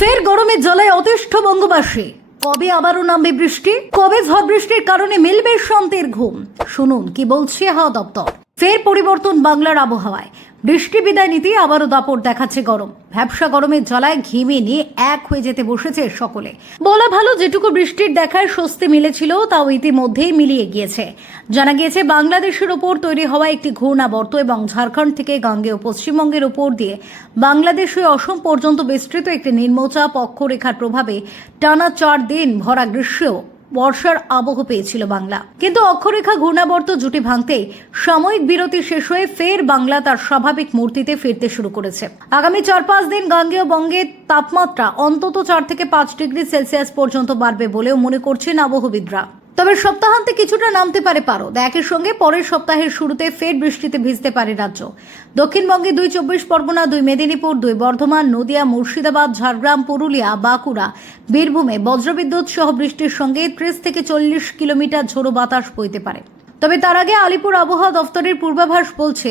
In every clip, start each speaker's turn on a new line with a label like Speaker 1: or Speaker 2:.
Speaker 1: ফের গরমে জলায় অতিষ্ঠ বঙ্গবাসী। কবে আবারও নামবে বৃষ্টি? কবে ঝড় বৃষ্টির কারণে মিলবে শান্তির ঘুম? শুনুন, কি বলছে হাওয়া দপ্তর। ফের পরিবর্তন বাংলার আবহাওয়ায়। বৃষ্টি বিদায় নিতে আবারও দাপট দেখাচ্ছে গরম। ভ্যাবসা গরমের জ্বালায় ঘিমে নিয়ে এক হয়ে যেতে বসেছে সকলে। বলা ভালো, যেটুকু বৃষ্টির দেখায় স্বস্তি মিলেছিল, তাও ইতিমধ্যেই মিলিয়ে গিয়েছে। জানা গিয়েছে, বাংলাদেশের ওপর তৈরি হওয়া একটি ঘূর্ণাবর্ত এবং ঝাড়খণ্ড থেকে গাঙ্গেয় পশ্চিমবঙ্গের ওপর দিয়ে বাংলাদেশ হয়ে অসম পর্যন্ত বিস্তৃত একটি নিম্নচাপ অক্ষরেখার প্রভাবে টানা চার দিন ভরা গ্রীষ্মেও বর্ষার আবহ পেয়েছিল বাংলা। কিন্তু অক্ষরেখা ঘূর্ণাবর্ত জুটি ভাঙতে সাময়িক বিরতি শেষ হয়ে ফের বাংলা তার স্বাভাবিক মূর্তিতে ফিরতে শুরু করেছে। আগামী চার পাঁচ দিন গাঙ্গেয় বঙ্গে তাপমাত্রা অন্তত চার থেকে পাঁচ ডিগ্রি সেলসিয়াস পর্যন্ত বাড়বে বলেও মনে করছেন আবহবিদরা। তবে সপ্তাহান্তে কিছুটা নামতে পারে পারদ একই সঙ্গে পরের সপ্তাহের শুরুতে ফের বৃষ্টিতে ভিজতে পারে রাজ্য। দক্ষিণবঙ্গে দুই চব্বিশ পরগনা, দুই মেদিনীপুর, দুই বর্ধমান, নদিয়া, মুর্শিদাবাদ, ঝাড়গ্রাম, পুরুলিয়া, বাঁকুড়া, বীরভূমে বজ্রবিদ্যুৎ সহ বৃষ্টির সঙ্গে ত্রিশ থেকে চল্লিশ কিলোমিটার ঝোড়ো বাতাস বইতে পারে। তবে তার আগে আলিপুর আবহাওয়া দফতরের পূর্বাভাস বলছে,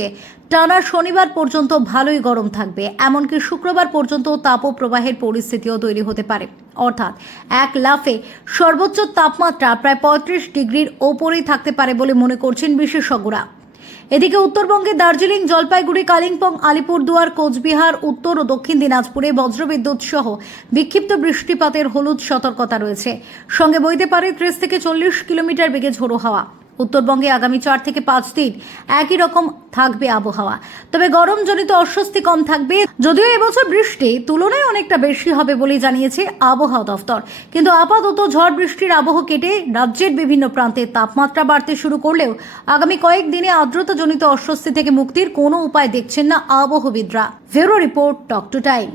Speaker 1: টানা শনিবার পর্যন্ত ভালোই গরম থাকবে, এমনকি শুক্রবার পর্যন্ত তাপপ্রবাহের পরিস্থিতিও তৈরি হতে পারে। অর্থাৎ এক লাফে সর্বোচ্চ তাপমাত্রা প্রায় পঁয়ত্রিশ ডিগ্রির ওপরেই থাকতে পারে বলে মনে করছেন বিশেষজ্ঞরা। এদিকে উত্তরবঙ্গে দার্জিলিং, জলপাইগুড়ি, কালিম্পং আলিপুরদুয়ার কোচবিহার, উত্তর ও দক্ষিণ দিনাজপুরে বজ্রবিদ্যুৎ সহ বিক্ষিপ্ত বৃষ্টিপাতের হলুদ সতর্কতা রয়েছে। সঙ্গে বইতে পারে, ত্রিশ থেকে চল্লিশ কিলোমিটার বেগে ঝোড়ো হাওয়া। উত্তরবঙ্গে আগামী চার থেকে পাঁচ দিন একই রকম থাকবে আবহাওয়া। তবে গরমজনিত অস্বস্তি কম থাকবে, যদিও এবছর বৃষ্টি তুলনায় অনেকটা বেশি হবে বলে জানিয়েছে আবহাওয়া দফতর। কিন্তু আপাতত ঝড় বৃষ্টির আবহ কেটে রাজ্যের বিভিন্ন প্রান্তে তাপমাত্রা বাড়তে শুরু করলেও আগামী কয়েকদিনে আর্দ্রতাজনিত অস্বস্তি থেকে মুক্তির কোনো উপায় দেখছেন না আবহবিদরা। ভেরো রিপোর্ট টক টু টাইম।